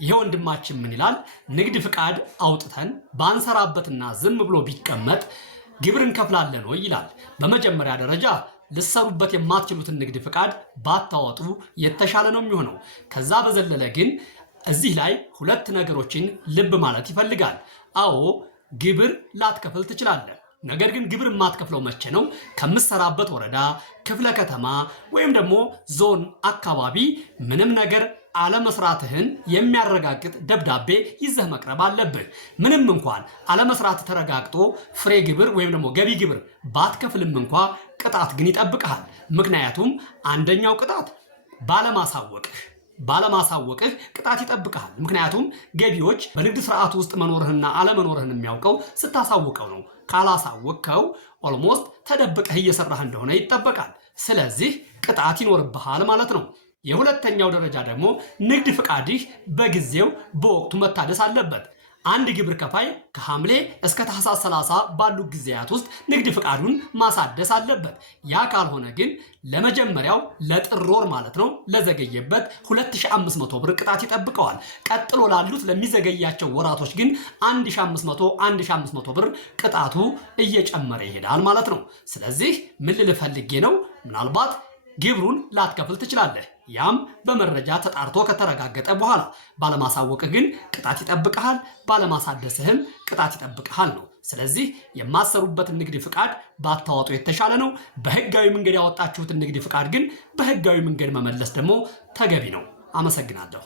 ይሄ ወንድማችን ምን ይላል? ንግድ ፍቃድ አውጥተን ባንሰራበትና ዝም ብሎ ቢቀመጥ ግብር እንከፍላለን ወይ ይላል። በመጀመሪያ ደረጃ ልሰሩበት የማትችሉትን ንግድ ፍቃድ ባታወጡ የተሻለ ነው የሚሆነው። ከዛ በዘለለ ግን እዚህ ላይ ሁለት ነገሮችን ልብ ማለት ይፈልጋል። አዎ ግብር ላትከፍል ትችላለህ። ነገር ግን ግብር የማትከፍለው መቼ ነው? ከምትሰራበት ወረዳ፣ ክፍለ ከተማ ወይም ደግሞ ዞን አካባቢ ምንም ነገር አለመስራትህን የሚያረጋግጥ ደብዳቤ ይዘህ መቅረብ አለብህ። ምንም እንኳን አለመስራት ተረጋግጦ ፍሬ ግብር ወይም ደግሞ ገቢ ግብር ባትከፍልም እንኳ ቅጣት ግን ይጠብቅሃል። ምክንያቱም አንደኛው ቅጣት ባለማሳወቅህ ቅጣት ይጠብቅሃል። ምክንያቱም ገቢዎች በንግድ ስርዓት ውስጥ መኖርህና አለመኖርህን የሚያውቀው ስታሳውቀው ነው። ካላሳወቅከው ኦልሞስት ተደብቀህ እየሰራህ እንደሆነ ይጠበቃል። ስለዚህ ቅጣት ይኖርብሃል ማለት ነው። የሁለተኛው ደረጃ ደግሞ ንግድ ፍቃድህ በጊዜው በወቅቱ መታደስ አለበት። አንድ ግብር ከፋይ ከሐምሌ እስከ ታህሳስ 30 ባሉ ጊዜያት ውስጥ ንግድ ፍቃዱን ማሳደስ አለበት። ያ ካልሆነ ግን ለመጀመሪያው ለጥር ወር ማለት ነው ለዘገየበት 2500 ብር ቅጣት ይጠብቀዋል። ቀጥሎ ላሉት ለሚዘገያቸው ወራቶች ግን 1500 ብር ቅጣቱ እየጨመረ ይሄዳል ማለት ነው። ስለዚህ ምን ልል ፈልጌ ነው? ምናልባት ግብሩን ላትከፍል ትችላለህ። ያም በመረጃ ተጣርቶ ከተረጋገጠ በኋላ ባለማሳወቅህ ግን ቅጣት ይጠብቅሃል፣ ባለማሳደስህም ቅጣት ይጠብቅሃል ነው። ስለዚህ የማሰሩበትን ንግድ ፍቃድ ባታወጡ የተሻለ ነው። በህጋዊ መንገድ ያወጣችሁትን ንግድ ፍቃድ ግን በህጋዊ መንገድ መመለስ ደግሞ ተገቢ ነው። አመሰግናለሁ።